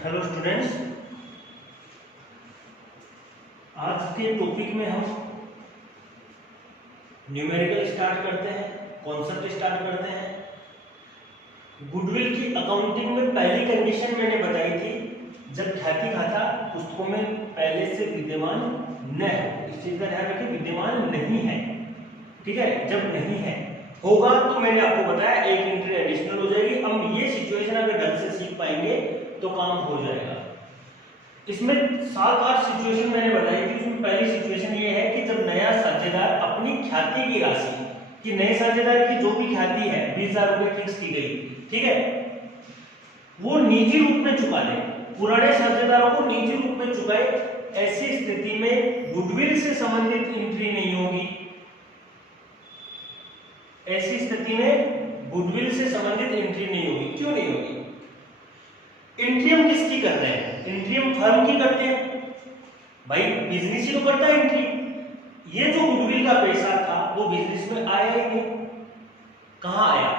Hello students, आज के topic में हम न्यूमेरिकल स्टार्ट करते हैं, कॉन्सेप्ट स्टार्ट करते हैं। गुडविल की अकाउंटिंग में पहली कंडीशन मैंने बताई थी, जब ख्याति खाता पुस्तकों में पहले से विद्यमान न हो। इस चीज का ध्यान रखें, विद्यमान नहीं है, ठीक है। जब नहीं है, होगा तो मैंने आपको बताया एक एंट्री एडिशनल हो जाएगी। हम ये सिचुएशन अगर ढंग से सीख पाएंगे तो काम हो जाएगा। इसमें 7-8 सिचुएशन मैंने बताई थी। उसमें पहली सिचुएशन ये है कि जब नया साझेदार अपनी ख्याति की राशि, कि नए साझेदार की जो भी ख्याति है 20,000 रुपए फिक्स की गई, ठीक है, वो निजी रूप में चुका दे, पुराने साझेदारों को निजी रूप में चुकाए। ऐसी स्थिति में गुडविल से संबंधित एंट्री नहीं होगी। ऐसी स्थिति में गुडविल से संबंधित एंट्री नहीं होगी। क्यों नहीं होगी? एंट्री हम किसकी कर रहे हैं? एंट्री हम फर्म की करते हैं, भाई बिजनेस ही तो करता है एंट्री। ये जो गुडविल का पैसा था वो बिजनेस में आया ही नहीं। कहां आया?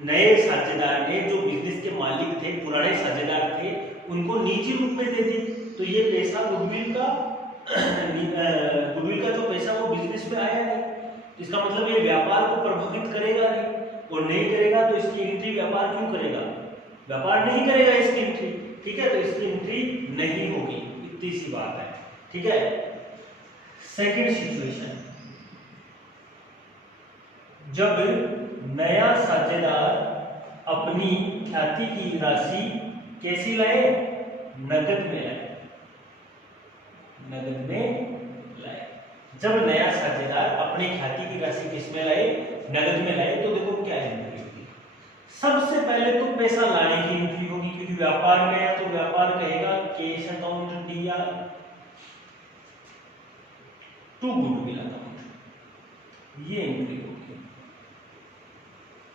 नए साझेदार ने, जो बिजनेस के मालिक थे, पुराने साझेदार थे, उनको निजी रूप में दे दी। तो ये पैसा गुडविल का जो पैसा वो बिजनेस में आया नहीं। इसका मतलब ये व्यापार को प्रभावित करेगा नहीं, और नहीं करेगा तो इसकी एंट्री व्यापार क्यों करेगा? व्यापार नहीं करेगा इसकी एंट्री, ठीक है, तो इसकी एंट्री नहीं होगी। इतनी सी बात है, ठीक है। सेकंड सिचुएशन, जब नया साझेदार अपनी ख्याति की राशि कैसी लाए? नगद में लाए। नगद में लाए। जब नया साझेदार अपनी ख्याति की राशि किस में लाए? नगद में लाए। तो देखो क्या एंट्री होगी। सबसे पहले तो पैसा लाने की एंट्री होगी, क्योंकि व्यापार में है तो व्यापार कहेगा कैश अकाउंट दिया टू गुडविल अकाउंट, ये एंट्री होगी।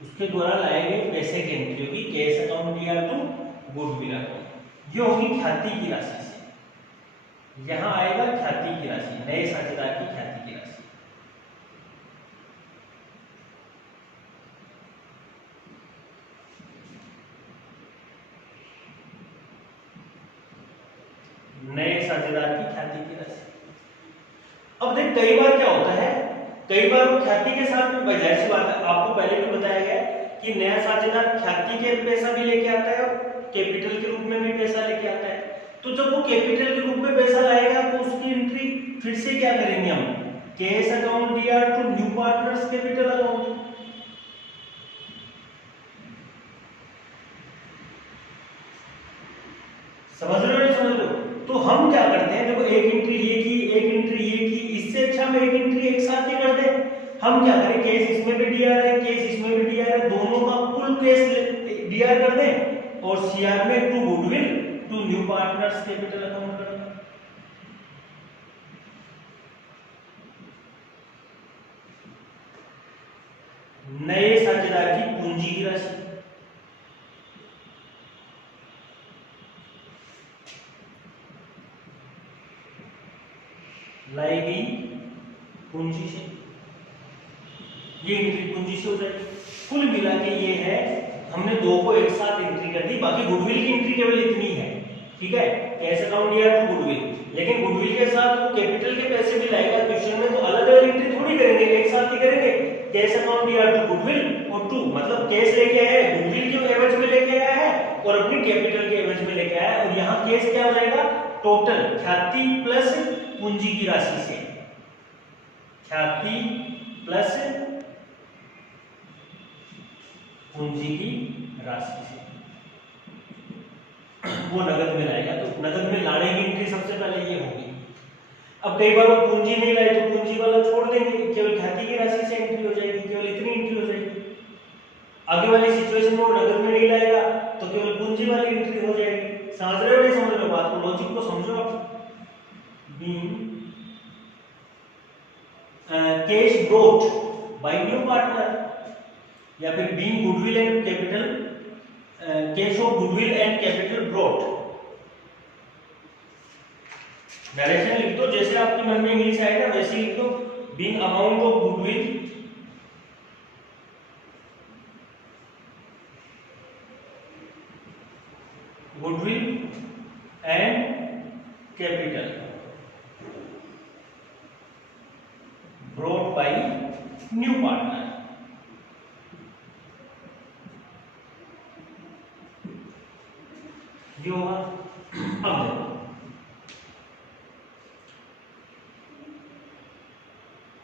उसके द्वारा लाए गए पैसे की एंट्री होगी कैश अकाउंट दिया टू गुडविल अकाउंट। ये होगी ख्याति की राशि से। यहां आएगा ख्याति की राशि, नए साझेदार की ख्याति की राशि। नए साझेदार की ख्याति की राशि। अब देख, कई बार क्या होता है, कई बार वो ख्याति के साथ में, जाहिर सी बात है, आपको पहले भी बताया गया कि नया साझेदार ख्याति के पैसा भी लेके आता है और कैपिटल के रूप में भी पैसा लेके आता है। तो जब वो कैपिटल के रूप में पैसा लाएगा तो उसकी एंट्री फिर से क्या करेंगे हम? कैश अकाउंट दिया to new partners capital account. समझ रहे हो नहीं समझ रहे हो? तो हम क्या करते हैं, देखो एक एंट्री ये की, एक एंट्री ये की, इससे अच्छा हम एक एंट्री एक साथ ही कर दें। हम क्या करें, कैश इसमें भी डीआर है, कैश इसमें भी डीआर है, दोनों का कुल कैश डीआर कर दें, और सीआर में to goodwill to new partners capital account कर दें। नए साझेदार की पूंजी की राशि लाई गई पूंजी से, ये एंट्री पूंजी से हो जाएगी। कुल मिला के ये है, हमने दो को एक साथ एंट्री कर दी। बाकी गुडविल की एंट्री केवल इतनी है, ठीक है, कैश अकाउंट दिया टू गुडविल। लेकिन गुडविल के साथ वो कैपिटल के पैसे भी लाएगा क्वेश्चन में, तो अलग अलग एंट्री थोड़ी करेंगे, एक साथ ही करेंगे। कैश अकाउंट दिया टू गुडविल, और टू मतलब कैश लेके आया है, गुडविल के एवज में लेके आया है और अपनी कैपिटल के एवज में लेके आया है। और यहाँ कैश क्या हो जाएगा? टोटल ख्याति प्लस पूंजी की राशि से, ख्याति प्लस पूंजी की राशि से वो नगद में लाएगा। तो नगद में लाने की एंट्री सबसे पहले ये होगी। अब कई बार वो पूंजी नहीं लाए तो पूंजी वाला छोड़ देंगे, केवल ख्याति की राशि से एंट्री हो जाएगी, केवल इतनी एंट्री हो जाएगी। आगे वाली सिचुएशन में वो नगद में नहीं लाएगा तो केवल पूंजी वाली एंट्री हो जाएगी। समझ रहे हो नहीं समझ रहे हो बात को? लॉजिक को समझो आप। Cash brought by new partner, या फिर being goodwill and capital, cash of goodwill and capital brought. Direction लिख दो, जैसे आपके मन में इंग्लिश आएगा वैसे लिख दो। Being amount of goodwill goodwill and capital brought by new partner. ये होगा। अब देखो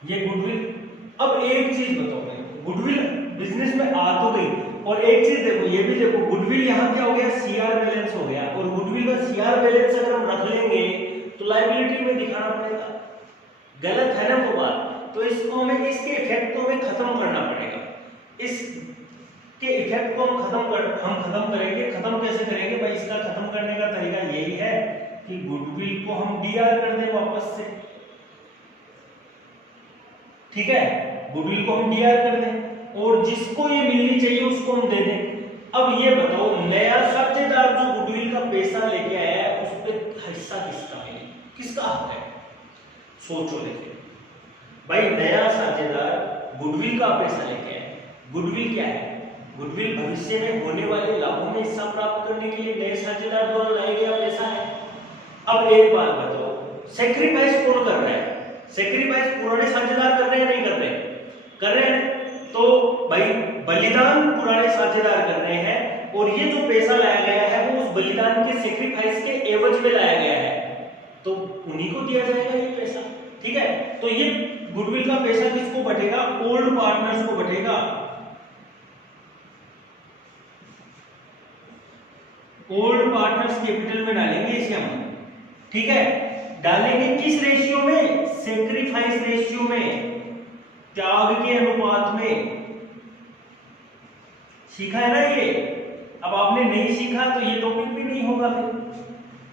ये गुडविल। अब एक चीज बताओ मैं, गुडविल बिजनेस में आ तो गई, और एक चीज देखो, ये भी देखो, गुडविल यहाँ क्या हो गया, सीआर बैलेंस हो गया, और गुडविल का सीआर बैलेंस अगर हम रख लेंगे तो लायबिलिटी में दिखाना पड़ेगा। गलत है ना वो बात? तो इसको हमें, इसके इफेक्ट को हमें खत्म करना पड़ेगा। इसके इफेक्ट को हम खत्म करेंगे। खत्म कैसे करेंगे भाई? इसका खत्म करने का तरीका यही है कि गुडविल को हम डीआर कर दें वापस से। ठीक है, गुडविल को हम डीआर कर दें और जिसको ये मिलनी चाहिए उसको हम दे दें। अब ये बताओ, नया साझेदार जो गुडविल का पैसा लेके आया है उस पे हिस्सा किसका है, किसका हक है? सोचो लेके भाई, नया साझेदार गुडविल का पैसा लेके आया। गुडविल क्या है? गुडविल भविष्य में होने वाले लाभों में हिस्सा प्राप्त करने के लिए नए साझेदार द्वारा लाया गया पैसा है। अब एक बात बताओ, सेक्रीफाइस कौन कर रहा है? सेक्रीफाइस पुराने साझेदार कर रहे हैं, नहीं कर रहे? कर रहे हैं। तो भाई बलिदान पुराने साझेदार कर रहे हैं, और ये जो पैसा लाया गया है वो उस बलिदान के सेक्रीफाइस के एवज में लाया गया है, तो उन्हीं को दिया जाएगा ये पैसा। ठीक है, तो ये गुडविल का पैसा किसको बटेगा? ओल्ड पार्टनर्स को बटेगा। ओल्ड पार्टनर्स कैपिटल में डालेंगे इसे हम। ठीक है, डालेंगे किस रेशियो में? सेक्रीफाइस रेशियो में, त्याग के अनुपात में। सीखा है ना ये? अब आपने नहीं सीखा तो ये टॉपिक भी नहीं होगा फिर।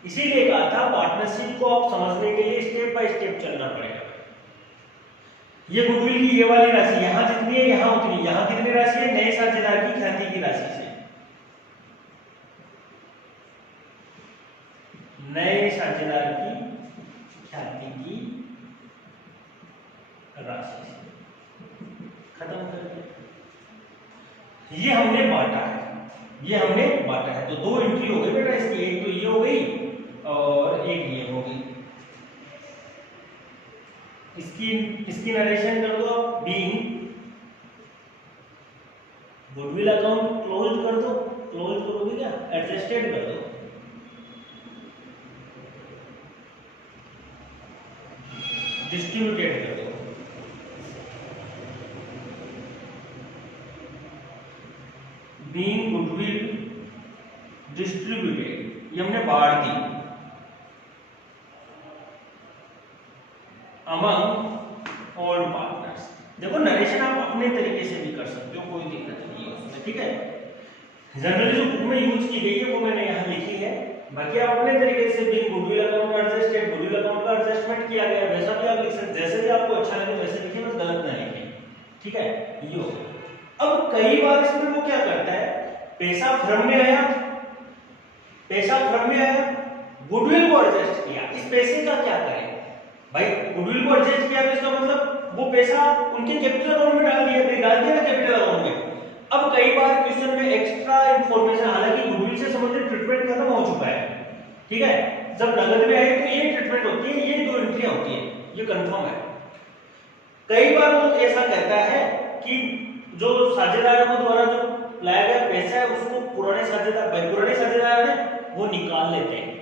इसीलिए कहा था पार्टनरशिप को आप समझने के लिए स्टेप बाय स्टेप चलना पड़ेगा। ये गुडविल की ये वाली राशि यहां जितनी है यहां उतनी, यहां कितनी राशि है? नए साझेदार की ख्याति की राशि से, नए साझेदार की ख्याति की राशि से खत्म कर दिया। ये हमने बांटा है, ये हमने बांटा है। तो दो एंट्री हो गई बेटा इसकी, एक तो ये हो गई और एक ये हो गई। इसकी नरेशन कर दो आप। बीइंग गुडविल अकाउंट क्लोज कर दो। क्लोज करोगे क्या? एडजस्टेड कर दो। डिस्ट्रीब्यूटेड कर दो। बीइंग गुडविल डिस्ट्रीब्यूटेड, ये हमने बांट दी अमंग ओल्ड पार्टनर्स। देखो नरेशन आप अपने तरीके से भी कर सकते हो, कोई दिक्कत नहीं है उसमें। ठीक है, जनरली जो बुक में यूज की गई है वो मैंने यहाँ लिखी है, बाकी आप अपने तरीके से भी गुडविल अकाउंट का एडजस्टेड, गुडविल अकाउंट का एडजस्टमेंट किया गया वैसा भी आप लिख सकते, जैसे भी आपको अच्छा लगे वैसे लिखिए, बस गलत ना लिखिए। ठीक है, ये हो गया। अब कई बार इसमें वो क्या करता है, पैसा फर्म में आया, पैसा फर्म में आया, गुडविल को एडजस्ट किया, इस पैसे का क्या करें भाई? गुडविल को एडजस्ट किया तो इसका मतलब वो पैसा उनके कैपिटल अकाउंट में डाल दिया ना कैपिटल अकाउंट में। अब कई बार क्वेश्चन में एक्स्ट्रा इंफॉर्मेशन, हालांकि गुडविल से संबंधित ट्रीटमेंट खत्म हो चुका है, ठीक है, जब नगद में आए तो ये ट्रीटमेंट होती है, ये दो एंट्रियां होती है, ये कंफर्म है। कई बार वो ऐसा कहता है कि जो साझेदारों के द्वारा जो लाया गया पैसा है उसको पुराने साझेदार ने वो निकाल लेते हैं।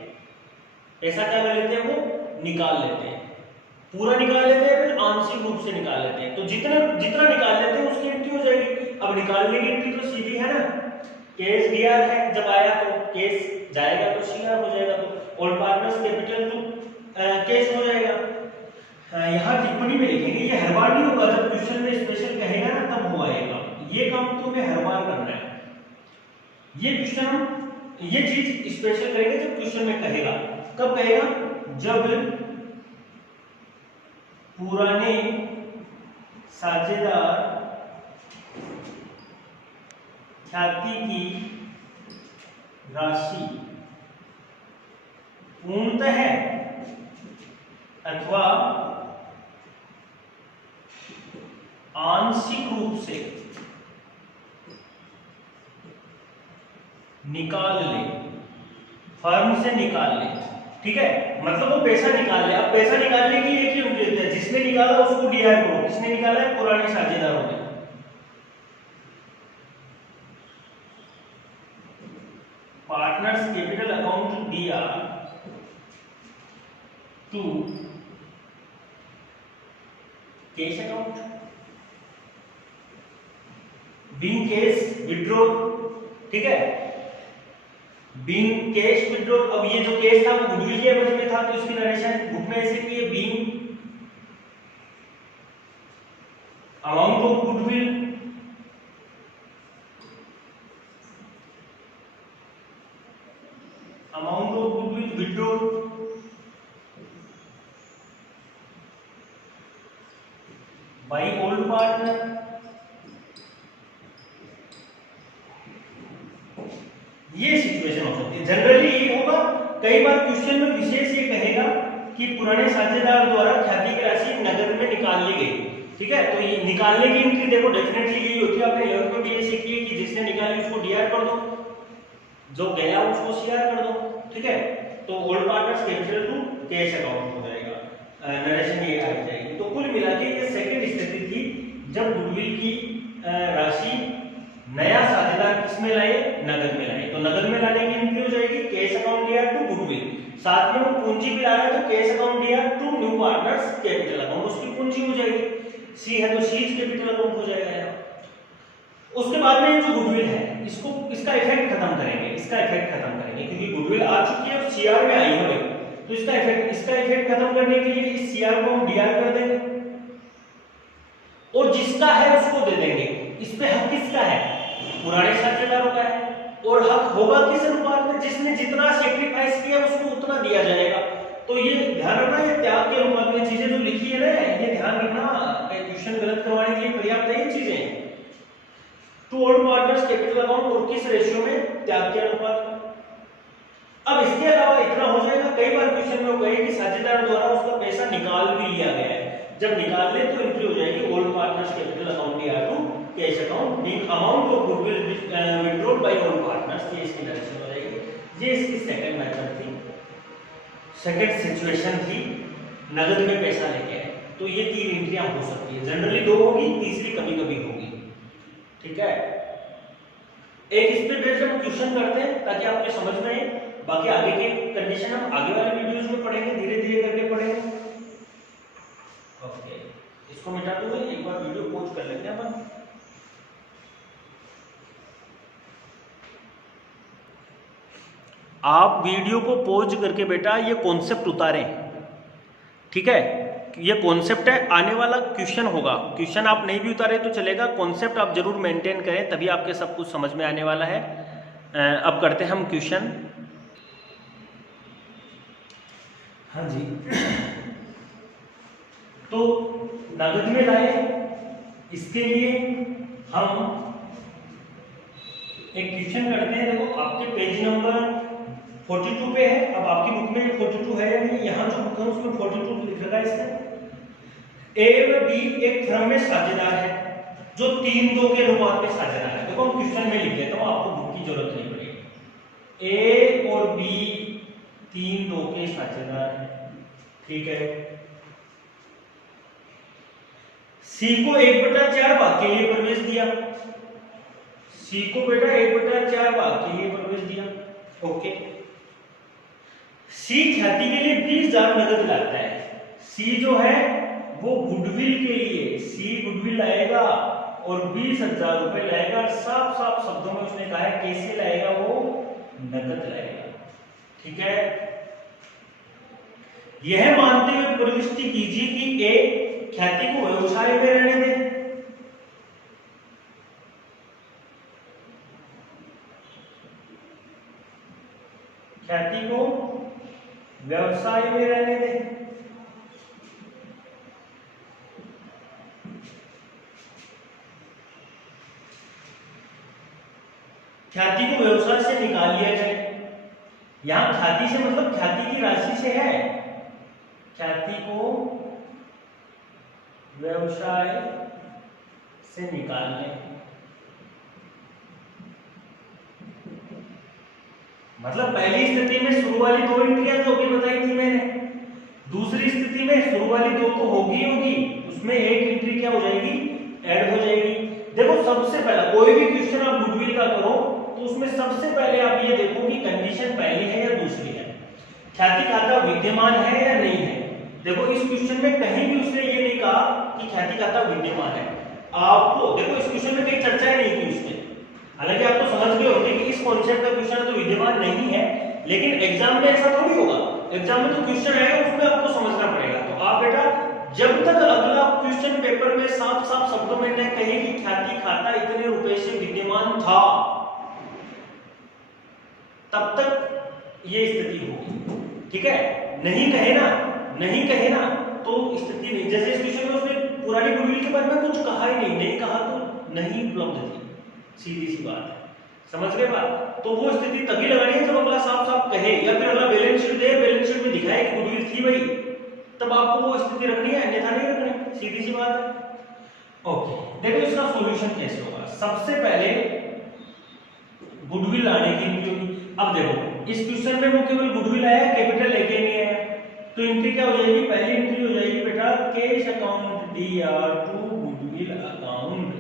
पैसा क्या कर लेते हैं? वो निकाल लेते हैं, पूरा निकाल लेते हैं, फिर आंशिक रूप से निकाल लेते हैं। तो जितना निकाल लेते हैं उसकी एंट्री हो जाएगी। अब निकालने की एंट्री तो सीधी है ना, केस डीआर है, जब आया तो केस जाएगा तो सीआर हो जाएगा, तो ऑल पार्टनर्स कैपिटल तो केस हो जाएगा। यहाँ टिप्पणी में लिखेंगे, ये हर बार नहीं होगा, जब क्वेश्चन में स्पेशल कहेगा ना तब होगा ये काम। ये काम तो हमें हर बार करना है, ये क्वेश्चन हम ये चीज स्पेशल करेंगे जब क्वेश्चन में कहेगा। कब कहेगा? जब पुराने साझेदार ख्याति की राशि पूर्णतः अथवा आंशिक रूप से निकाल ले, फर्म से निकाल ले, ठीक है, मतलब वो पैसा निकाल ले। अब पैसा निकालने की एक ही उम्मीद है, जिसने निकाला उसको डीआर करो। किसने निकाला है? पुराने साझेदारों ने। Partners capital account DR to cash account, being cash withdraw, ठीक है, बीइंग कैश विड्रॉ। अब ये जो कैश था वो गुडविल के एवज में था, तो इसकी नरेशन बुक में ऐसे की है, being amount of goodwill withdraw by old partner. ये सिचुएशन हो सकती है, जनरली ये होगा। कई बार क्वेश्चन में विशेष ये कहेगा कि पुराने साझेदार द्वारा ख्याति की राशि नकद में निकाल ली गई, ठीक है। तो ये निकालने की एंट्री देखो डेफिनेटली यही होती है। आपने 11th में भी ये सीखी है कि जिसने निकाली उसको डीआर कर दो, जो गया उसको सीआर कर दो, ठीक है। तो old partners capital to cash account हो जाएगा, नरेशन ये आ जाएगी। तो कुल मिला के ये सेकंड स्थिति थी जब गुडविल की राशि नया साझेदार किसमें लाए? नगद में लाए। तो नगद में लाने की एंट्री हो जाएगी cash account DR to goodwill, साथ में वो पूंजी भी ला रहा है तो cash account DR to new partners capital account, उसकी पूंजी हो जाएगी। सी है तो सीज कैपिटल अकाउंट हो जाएगा यार। उसके बाद में जो गुडविल है इसको इसका इफेक्ट खत्म करेंगे, इसका इफेक्ट खत्म करेंगे क्योंकि गुडविल आ चुकी है और सीआर में आई है भाई, तो इसका इफेक्ट खत्म करने के लिए इस सीआर को हम डीआर कर देंगे और जिसका है उसको दे देंगे। इस पे हक किसका है? पुराने साझेदारों का है। और हक होगा किस अनुपात में? जिसने जितना सेक्रीफाइस किया उसको उतना दिया जाएगा। तो ये ध्यान रखना, ये त्याग के अनुपात में चीजें जो लिखी है ना, ये ध्यान रखना, क्वेश्चन गलत करवाने के लिए पर्याप्त है ये चीजें। To old partners capital account और किस रेशियो में? त्याग के अनुपात। अब इसके अलावा इतना हो जाएगा, कई बार क्वेश्चन में वो कहे कि साझेदार द्वारा उसका पैसा निकाल भी लिया गया है। जब निकाल ले तो एंट्री हो जाएगी old partners capital account DR to cash account being amount of goodwill withdrawn by old partners, ये इसकी नरेशन हो जाएगी। ये इसकी सेकंड मेथड थी, सेकंड सिचुएशन थी, नगद में पैसा लेके आए। तो ये तीन एंट्रियां हो सकती है, जनरली दो होगी, तीसरी कभी कभी होगी, ठीक है। एक इस पे बेस्ड हम क्वेश्चन करते हैं ताकि आपको समझ में आए। बाकी आगे के कंडीशन हम आगे वाले वीडियोस में पढ़ेंगे, धीरे धीरे करके पढ़ेंगे। ओके, इसको मिटा दूंगा, एक बार वीडियो पॉज कर लेते हैं अपन। आप वीडियो को पॉज करके बेटा ये कॉन्सेप्ट उतारें, ठीक है। ये कॉन्सेप्ट है, आने वाला क्वेश्चन होगा। क्वेश्चन आप नहीं भी उतारे तो चलेगा, कॉन्सेप्ट आप जरूर मेंटेन करें, तभी आपके सब कुछ समझ में आने वाला है। अब करते हैं हम क्वेश्चन। हाँ जी, तो नगद में लाए, इसके लिए हम एक क्वेश्चन करते हैं। देखो आपके पेज नंबर 42 पे है। अब आपकी बुक में 42 है या नहीं? यहाँ जो बुक है उसमें 42 लिख रखा है इसका। ए व बी एक फर्म में साझेदार है जो 3-2 के अनुपात में साझेदार है। देखो हम क्वेश्चन में लिख देता हूँ, आपको बुक की जरूरत नहीं पड़ेगी। ए और बी 3-2 के साझेदार है, ठीक है। सी को 1/4 भाग के लिए प्रवेश दिया, सी को बेटा 1/4 भाग के लिए प्रवेश दिया, ओके। सी ख्याति के लिए 20,000 नगद लाता है। सी जो है वो गुडविल के लिए, सी गुडविल लाएगा और 20,000 रुपए लाएगा। साफ साफ शब्दों में उसने कहा है कैसे लाएगा, वो नगद लाएगा, ठीक है। यह मानते हुए प्रविष्टि कीजिए कि ए ख्याति को व्यवसाय में रहने दे, ख्याति को व्यवसाय में रहने दे, ख्याति को व्यवसाय से निकाल लिया जाए। यहां ख्याति से मतलब ख्याति की राशि से है, ख्याति को व्यवसाय से निकालने, मतलब पहली स्थिति में शुरू वाली 2 एंट्रियां जो अभी बताई थी मैंने, दूसरी स्थिति में शुरू वाली 2 तो होगी होगी, उसमें एक एंट्री क्या हो जाएगी, ऐड हो जाएगी। देखो सबसे पहला कोई भी क्वेश्चन आप गुडविल का करो तो उसमें सबसे पहले आप ये देखो कि कंडीशन पहली है या दूसरी है, ख्याति खाता विद्यमान है या नहीं है। देखो इस क्वेश्चन में कहीं भी उसने ये नहीं कहा कि ख्याति खाता विद्यमान है। आपको देखो इस क्वेश्चन में कई चर्चाएं नहीं की उसने, हालांकि आप तो समझ गए होंगे कि इस कॉन्सेप्ट का क्वेश्चन तो विद्यमान नहीं है, लेकिन एग्जाम में ऐसा थोड़ी होगा। एग्जाम में तो क्वेश्चन आएगा उसमें आपको समझना पड़ेगा। तो आप बेटा जब तक अगला क्वेश्चन पेपर में साफ साफ शब्दों में न कहे कि ख्याति खाता इतने रुपए से विद्यमान था, तब तक ये स्थिति होगी, ठीक है। नहीं कहे ना, नहीं कहे ना तो स्थिति नहीं। जैसे इस क्वेश्चन में उसने पुरानी गुडविल के बारे में कुछ कहा ही नहीं, नहीं कहा तो नहीं उपलब्ध थी, सीधी सी बात है, समझ गए बात। तो वो स्थिति तभी लगानी है जब अगला साफ साफ कहे, या फिर अगला बैलेंस शीट दे, बैलेंस शीट में दिखाए कि गुडविल थी भाई, तब आपको वो स्थिति रखनी है, अन्यथा नहीं रखनी, सीधी सी बात है। ओके, देखो इसका सॉल्यूशन कैसे होगा। सबसे पहले गुडविल लाने की एंट्री होगी। अब देखो इस क्वेश्चन में वो केवल गुडविल आया, कैपिटल लेके नहीं आया, तो एंट्री क्या हो जाएगी, पहली एंट्री हो जाएगी बेटा cash account DR to goodwill account.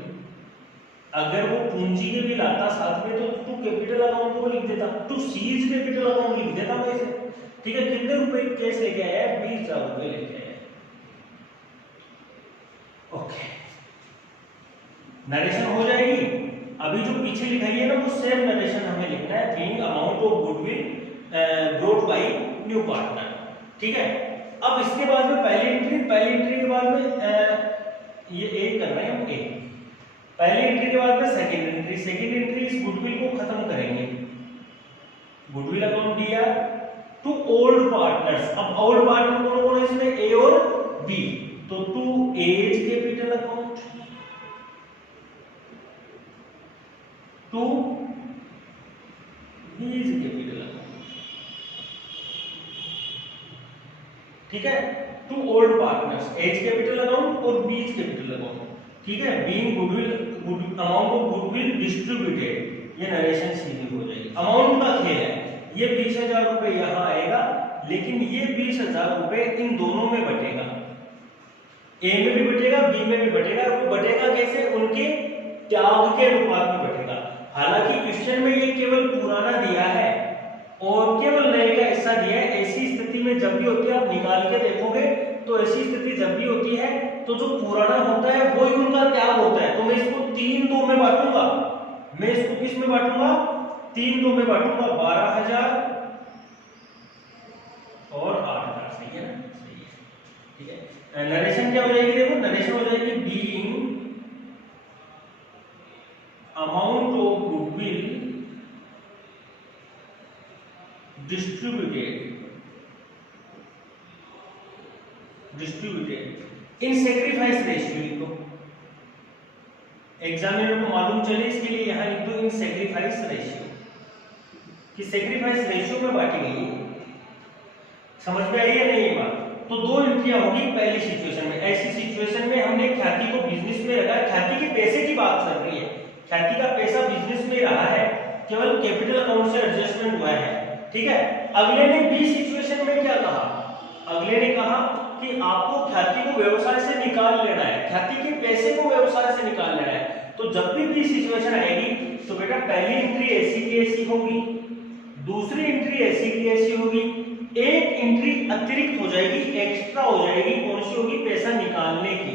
अगर वो पूंजी के बिल आता साथ में तो टू कैपिटल अकाउंट को लिख देता, टू सीज कैपिटल अकाउंट लिख देता वैसे, ठीक है। कितने रुपए कैश लेके आया है, 20,000 रुपए लेके आया। ओके, नरेशन हो जाएगी। अभी जो पीछे लिखाई है ना वो सेम नरेशन हमें लिखना है, being amount of goodwill brought by new partner, ठीक है। अब इसके बाद में पहली एंट्री के बाद में ये ए कर रहे हैं हम, ए पहली एंट्री के बाद में सेकंड एंट्री इस गुडविल को खत्म करेंगे, goodwill account DR to old partners. अब ओल्ड पार्टनर कौन कौन है इसमें, ए और बी, तो to A's capital account, to B's capital account, ठीक है। To old partners, A's capital account और बीज कैपिटल अकाउंट, ठीक है। Being goodwill amount of goodwill distributed, ये नरेशन सीधी हो जाएगी। अमाउंट का खेल है, ये 20,000 रुपए यहां आएगा, लेकिन ये 20,000 रुपए इन दोनों में बटेगा, ए में भी बटेगा, बी में भी बटेगा। वो बटेगा कैसे, उनके त्याग के अनुपात में बटेगा। हालांकि क्वेश्चन में ये केवल पुराना दिया है और केवल नए का हिस्सा दिया है। ऐसी स्थिति में जब भी होती है, आप निकाल के देखोगे तो ऐसी स्थिति जब भी होती है तो जो पुराना होता है वो ही उनका त्याग होता है। तो मैं इसको 3 में बांटूंगा, मैं इसको किस में बांटूंगा, 3 में बांटूंगा, 12,000 और 8,000, सही है ना, सही है, ठीक है। नरेशन क्या हो जाएगी, देखो नरेशन हो जाएगी being amount of goodwill distributed in sacrifice ratio लिखो, एग्जामिनर को मालूम चले इसके लिए यहां लिख दो इन सेक्रीफाइस रेशियो, कि सेक्रीफाइस रेशियो में बांटी गई है। समझ में आई या नहीं ये बात। तो 2 एंट्रियां होगी पहली सिचुएशन में। ऐसी सिचुएशन में हमने ख्याति को बिजनेस में रखा, ख्याति के पैसे की बात चल रही है, ख्याति का पैसा बिजनेस में रहा है, केवल कैपिटल अकाउंट से एडजस्टमेंट हुआ है, ठीक है। अगले ने बी सिचुएशन में क्या कहा, अगले ने कहा कि आपको ख्याति को व्यवसाय से निकाल लेना है, ख्याति के पैसे को व्यवसाय से निकाल लेना है। तो जब भी बी सिचुएशन आएगी तो बेटा पहली एंट्री ऐसी की ऐसी होगी, दूसरी एंट्री ऐसी की ऐसी होगी, एक एंट्री अतिरिक्त हो जाएगी, एक्स्ट्रा हो जाएगी, कौन सी होगी, पैसा निकालने की।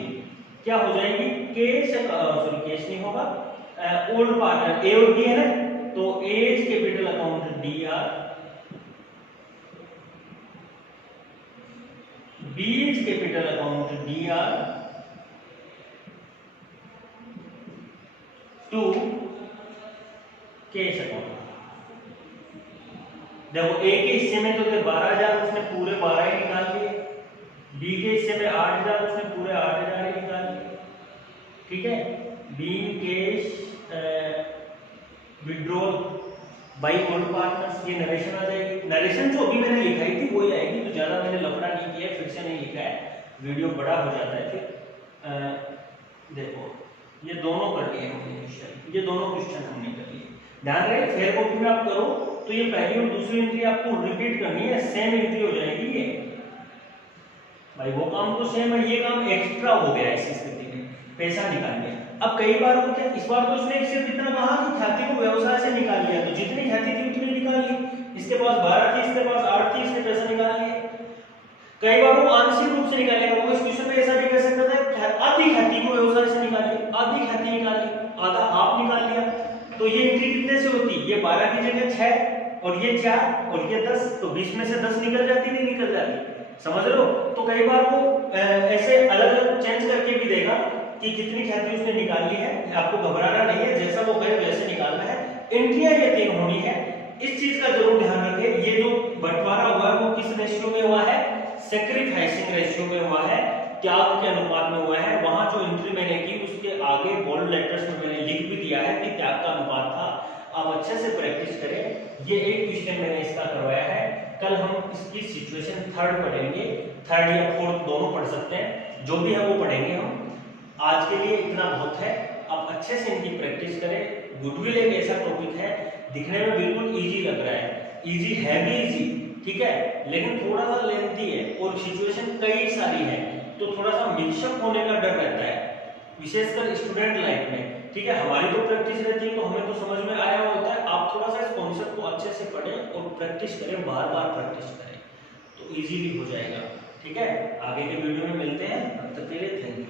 क्या हो जाएगी, कैश, सॉरी कैश नहीं होगा, ओल्ड पार्टनर ए और बी है ना, तो A's capital account DR, B's capital account DR to cash account. देखो ए के हिस्से में तो थे 12,000, उसने पूरे 12 ही निकाल लिए, बी के हिस्से में 8,000, उसने पूरे 8,000 ही निकाल लिए, ठीक है। Being cash withdrawal bye old partners, ये नरेशन आ जाएगी। नरेशन जो अभी मैंने लिखाई थी वही आएगी, तो ज्यादा मैंने लफड़ा नहीं किया, फिर से नहीं लिखा है, वीडियो बड़ा हो जाता है फिर। देखो ये दोनों कर लिए हमने क्वेश्चन, ये दोनों क्वेश्चन हमने कर लिए। ध्यान रहे फेयर कॉपी में आप करो तो ये पहली और दूसरी एंट्री आपको रिपीट करनी है, सेम एंट्री हो जाएगी ये। भाई वो काम तो सेम है, ये काम एक्स्ट्रा हो गया इस स्थिति में, पैसा निकाल लिया। अब कई बार हो क्या, इस बार तो उसने सिर्फ इतना कहा कि ख्याति को व्यवसाय से निकाल लिया, तो जितनी ख्याति थी उतनी निकाल ली। इसके पास 12 थी, इसके पास 8 थी, इसने पैसा निकाल लिया। कई बार वो आंशिक रूप से निकालेगा, वो इस क्वेश्चन में ऐसा भी कर सकता था आधी ख्याति को व्यवसाय से निकाली, आधी ख्याति निकाल ली, आधा आप निकाल लिया। तो ये एंट्री कितने से होती, ये 12 की जगह 6 और ये 4 और ये 10, तो 20 में से 10 निकल जाती, नहीं निकल जाती, समझ लो। तो कई बार वो ऐसे अलग अलग चेंज करके भी देगा कि कितनी ख्याति उसने निकाल ली है। आपको घबराना नहीं है, जैसा वो कहे वैसे निकालना है। एंट्रियां ये 3 होनी है, इस चीज का जरूर ध्यान रखें। ये जो बंटवारा हुआ है वो किस रेशियो में हुआ है, सैक्रिफाइसिंग रेशियो में हुआ है, त्याग के अनुपात में हुआ है। वहां जो एंट्री मैंने की उसके आगे बोल्ड लेटर्स में मैंने लिख भी दिया है कि त्याग का अनुपात था। आप अच्छे से प्रैक्टिस करें। ये एक क्वेश्चन मैंने इसका करवाया है, कल हम इसकी सिचुएशन थर्ड पढ़ेंगे, थर्ड या फोर्थ दोनों पढ़ सकते हैं, जो भी है वो पढ़ेंगे हम। आज के लिए इतना बहुत है, आप अच्छे से इनकी प्रैक्टिस करें। गुडविल एक ऐसा टॉपिक है, दिखने में बिल्कुल इजी लग रहा है, इजी है भी इजी, ठीक है, लेकिन थोड़ा सा लेंथी है और सिचुएशन कई सारी है, तो थोड़ा सा मिक्सअप होने का डर रहता है, विशेषकर स्टूडेंट लाइफ में, ठीक है। हमारी तो प्रैक्टिस रहती है तो हमें तो समझ में आया होता है। आप थोड़ा सा इस कॉन्सेप्ट को अच्छे से पढ़ें और प्रैक्टिस करें, बार बार प्रैक्टिस करें, तो इजीली हो जाएगा, ठीक है। आगे के वीडियो में मिलते हैं, तब तक के लिए थैंक यू।